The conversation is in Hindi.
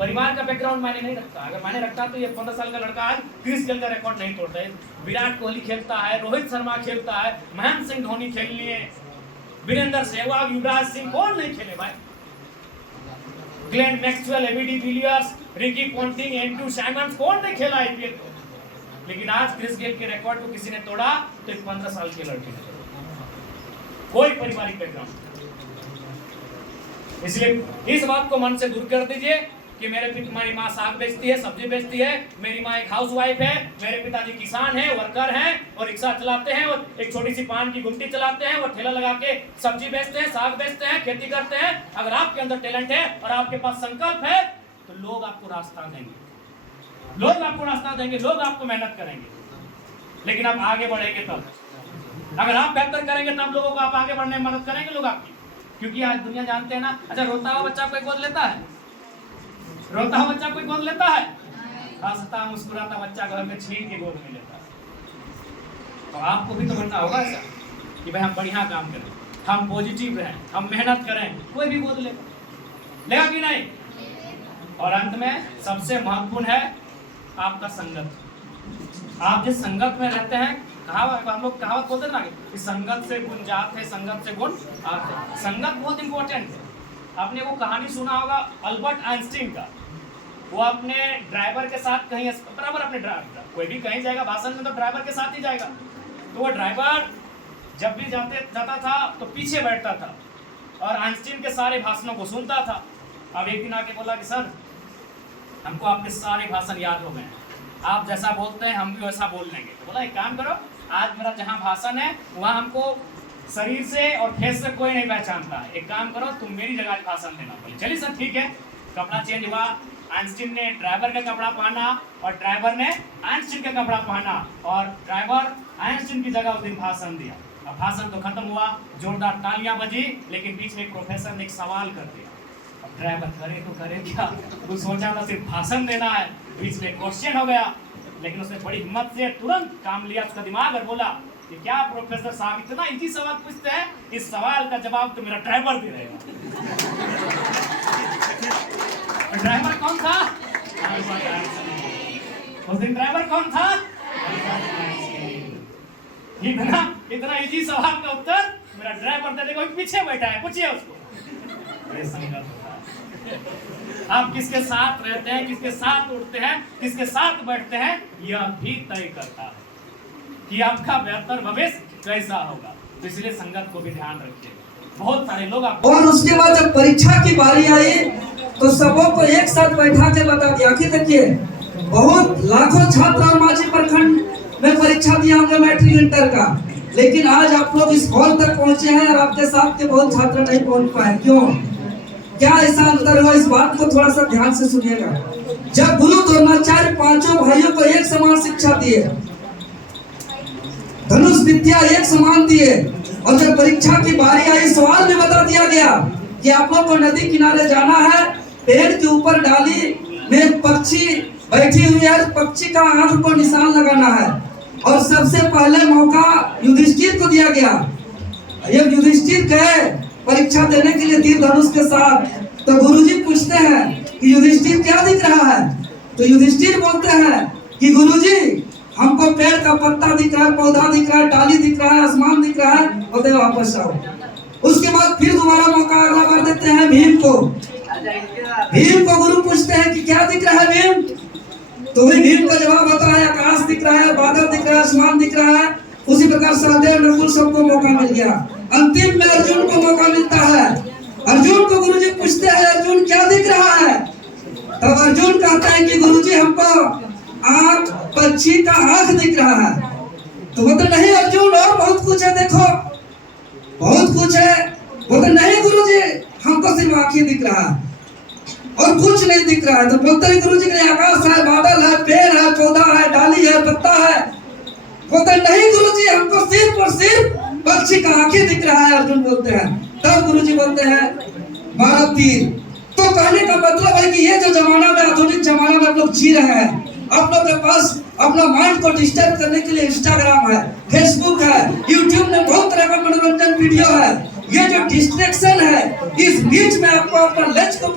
परिवार का बैकग्राउंड मायने नहीं रखता। अगर मायने रखता तो ये 15 साल का लड़का आज क्रिस गेल का रिकॉर्ड नहीं तोड़ता है। विराट कोहली खेलता है, रोहित शर्मा खेलता है, महेंद्र सिंह धोनी खेल लिए, वीरेंद्र सहवाग, युवराज सिंह, कौन नहीं खेले भाई? Glenn Maxwell, AB de Villiers, Ricky Ponting, Andrew Symonds, कौन नहीं खेला आईपीएल? लेकिन आज क्रिस गेल के रिकॉर्ड को किसी ने तोड़ा तो एक 15 साल के लड़के ने तोड़ा। कोई पारिवारिक बैकग्राउंड। इसलिए इस बात को मन से दूर कर दीजिए कि मेरी माँ साग बेचती है, सब्जी बेचती है, मेरी माँ एक हाउसवाइफ है, मेरे पिताजी किसान हैं, वर्कर हैं और रिक्शा चलाते हैं और एक छोटी सी पान की गुमटी चलाते हैं और ठेला लगा के सब्जी बेचते हैं, साग बेचते हैं, खेती करते हैं। अगर आपके अंदर टैलेंट है और आपके पास संकल्प है तो लोग आपको रास्ता देंगे, लोग आपको रास्ता देंगे, लोग आपको मेहनत करेंगे। लेकिन आप आगे बढ़ेंगे तब, अगर आप बेहतर करेंगे तब लोगों को आप आगे बढ़ने में मदद करेंगे लोग आपकी। क्योंकि आज दुनिया जानते हैं ना, अच्छा रोता हुआ बच्चा कोई गोद लेता है? रोता हुआ बच्चा कोई गोद लेता है? हंसता मुस्कुराता बच्चा घर में छीन के गोद में लेता है। तो आपको भी तो बनना होगा ऐसा कि भाई हम बढ़िया काम करें, हम पॉजिटिव रहें, हम मेहनत करें, कोई भी गोद लेगा कि नहीं? और अंत में सबसे महत्वपूर्ण है आपका संगत। आप जिस संगत में रहते हैं, हम लोग कहावत बोलते हैं ना कि संगत से गुण जात है, संगत से गुण आत है। संगत बहुत इंपॉर्टेंट है। आपने वो कहानी सुना होगा अल्बर्ट आइंस्टीन का। वो अपने ड्राइवर के साथ कहीं बराबर अपने ड्राइवर, कोई भी कहीं जाएगा भाषण में तो ड्राइवर के साथ ही जाएगा। तो वो ड्राइवर जब भी जाता था तो पीछे बैठता था और आइंस्टीन के सारे भाषणों को सुनता था। अब एक दिन आके बोला कि सर हमको आपके सारे भाषण याद हो गए हैं, आप जैसा बोलते हैं हम भी वैसा बोल लेंगे। तो बोला एक काम करो, आज मेरा जहाँ भाषण है वहाँ हमको शरीर से और फेस से कोई नहीं पहचानता है, एक काम करो तुम मेरी जगह भाषण देना। बोले चलिए सर ठीक है। कपड़ा चेंज हुआ, आइंस्टीन ने ड्राइवर का कपड़ा पहना और ड्राइवर ने आइंस्टीन का कपड़ा पहना और ड्राइवर आइंस्टीन की जगह उस दिन भाषण दिया। अब भाषण तो खत्म हुआ, जोरदार तालियां बजी, लेकिन बीच में प्रोफेसर ने एक सवाल कर दिया। अब ड्राइवर करे तो करे क्या, वो सोचा था सिर्फ भाषण देना है, बीच में क्वेश्चन हो गया। लेकिन उसने बड़ी हिम्मत से तुरंत काम लिया उसका दिमाग और बोला कि क्या प्रोफेसर साहब इतना इजी सवाल पूछते हैं, इस सवाल का जवाब तो मेरा ड्राइवर दे रहेगा। ड्राइवर कौन था? उस दिन ड्राइवर कौन था? इतना इजी सवाल का उत्तर मेरा ड्राइवर देने को पीछे बैठा है, पूछिए उसको। आप किसके साथ रहते हैं, किसके साथ उठते हैं, किसके साथ बैठते हैं, यह भी तय करता है कि आपका बेहतर भविष्य कैसा होगा। तो इसलिए संगत को भी ध्यान रखिए। बहुत सारे लोग और उसके बाद जब परीक्षा की बारी आई तो सबों को एक साथ बैठा के बता दिया कि देखिए बहुत लाखों छात्र मांझी प्रखंड में परीक्षा दिया होंगे मैट्रिक इंटर का, लेकिन आज आप लोग इस हॉल तक पहुंचे हैं और आपके साथ के बहुत छात्र नहीं पहुंच पाए। क्यों, क्या ऐसा अंतर हुआ? इस बात को थोड़ा सा ध्यान से सुनिएगा। जब गुरु द्रोणाचार्य पांचों भाइयों को एक समान शिक्षा दिए, धनुष विद्या एक समान दिए, और जब परीक्षा की बारी आई सवाल में बता दिया गया कि आप लोग को नदी किनारे जाना है, पेड़ के ऊपर डाली में पक्षी बैठी हुई है, पक्षी का आंख को निशान लगाना है, और सबसे पहले मौका युधिष्ठिर को दिया गया। जब युधिष्ठिर गए परीक्षा देने के लिए तीर धनुष के साथ, तो गुरुजी पूछते हैं कि युधिष्ठिर क्या दिख रहा है? तो युधिष्ठिर बोलते हैं कि गुरुजी हमको पेड़ का पत्ता दिख रहा है, पौधा दिख रहा है, डाली दिख रहा है, आसमान दिख रहा है, और दे वापस आओ। उसके बाद फिर दोबारा मौका अगला बार देते हैं भीम को। भीम को गुरु पूछते हैं कि क्या दिख रहा है भीम? तो वही भीम का जवाब होता है आकाश दिख रहा है, बादल दिख रहा है, आसमान दिख रहा है। उसी प्रकार सहदेव नकुल सबको मौका मिल गया। अंतिम में अर्जुन को मौका मिलता है। अर्जुन को गुरुजी पूछते हैं अर्जुन क्या दिख रहा है? तब अर्जुन कहता है कि गुरुजी हमको आंख, पक्षी का आंख दिख रहा है। तो बोलते नहीं अर्जुन और बहुत कुछ है, देखो बहुत कुछ है। बोलते नहीं गुरुजी हमको सिर्फ आंखें दिख रहा है और कुछ नहीं दिख रहा है। तो बोलते हैं गुरुजी के आकाश है, बादल है, पेड़ है, पौधा है, डाली है, पत्ता है। बोलते नहीं गुरुजी हमको सिर्फ और सिर्फ पक्षी का आंखें दिख रहा है। अर्जुन बोलते हैं। तब गुरुजी बोलते हैं 12 तीर। तो कहने का मतलब है कि ये जो जमाना में, आधुनिक जमाना में आप लोग जी रहे हैं, आप लोग के पास अपना माइंड को डिस्टर्ब करने के लिए इंस्टाग्राम है, फेसबुक है, यूट्यूब में बहुत तरह का मनोरंजन वीडियो है। ये जो डिस्ट्रैक्शन है, इस बीच में आपको अपना लक्ष्य को